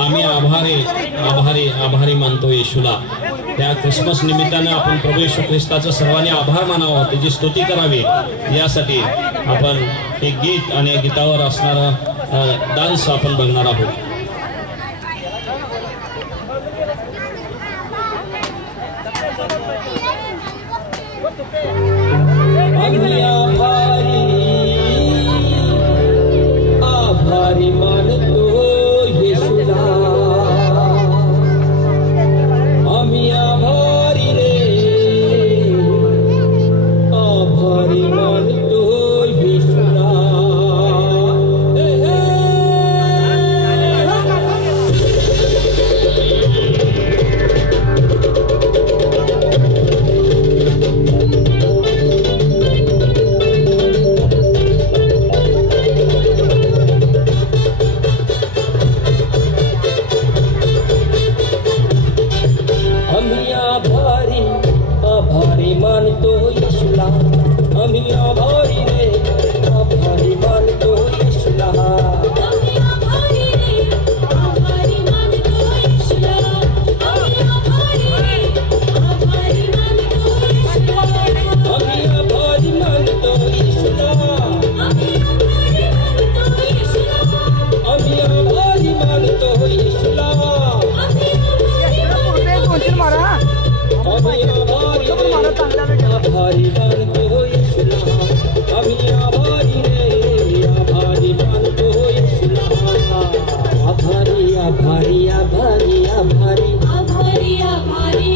आम्ही आभारी मानतो येशूला। त्या ख्रिसमस निमित्तानं आपण प्रभू येशू ख्रिस्ताचं सर्वांनी आभार मानावं, त्याची स्तुती करावी, यासाठी आपण एक गीत आणि या गीतावर असणारा डान्स आपण बघणार आहोत। आभारी मानतो येशूला, आम्ही आभारी रे, आभारी मानतो येशूला। आभारी मानतो येशूला, आम्ही आभारी रे, आभारी मानतो येशूला। आम्ही आभारी रे, आभारी मानतो येशूला, आम्ही आभारी रे, आभारी मानतो येशूला। आम्ही आभारी मानतो येशूला, आम्ही आभारी मानतो येशूला, आम्ही आभारी मानतो येशूला। आभारी मानतो येशूला, आम्ही आभारी रे, आभारी मानतो येशूला। आभारी आभारी आभारी आभारी आभारी आभारी